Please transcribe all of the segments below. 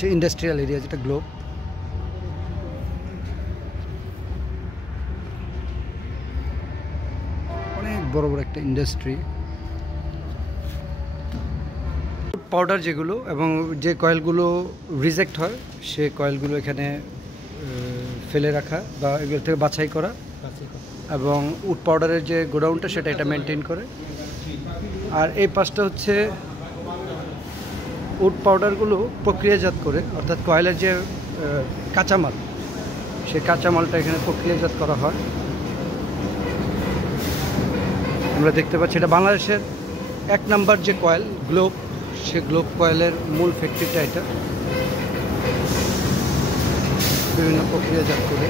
হচ্ছে industrial area, যেটা globe. অনেক বড় বড় একটা ইন্ডাস্ট্রি। পাউডার যেগুলো এবং যে কয়েলগুলো রিজেক্ট হয়, সে কয়েলগুলো এখানে ফেলে রাখা বা এগুলো থেকে বাছাই করা, এবং উড পাউডারের যে গোডাউনটা সেটা এটা মেনটেন করে। আর এই পাশটা হচ্ছে উড পাউডারগুলো প্রক্রিয়াজাত করে, অর্থাৎ কয়েলের যে কাঁচামাল, সেই কাঁচামালটা এখানে প্রক্রিয়াজাত করা হয়। আমরা দেখতে পাচ্ছি এটা বাংলাদেশের 1 নাম্বার যে কয়েল গ্লোব, সে গ্লোব কয়েলের মূল ফ্যাক্টরিটা এটা। বিভিন্ন প্রক্রিয়াজাত করে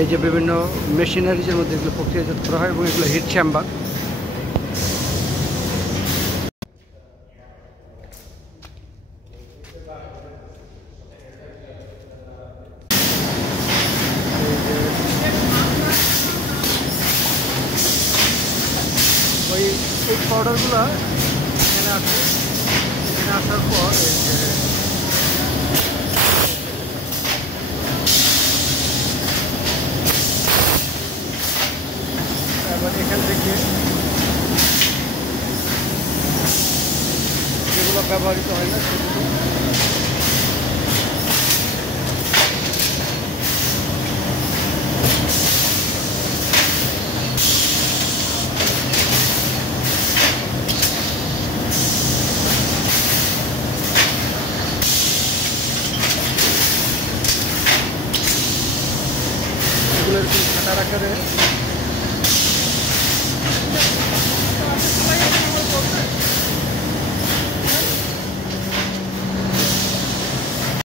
এই যে বিভিন্ন মেশিনারিজের মধ্যে এগুলো প্রক্রিয়াজাত করা হয়, এবং এগুলো হিট চেম্বার। ওই উড পাউডারগুলো এখানে আসে, এখানে আসার পর এই যে এবার এখান থেকে যেগুলো ব্যবহৃত হয় না সেগুলো এরকম খাটার আকারে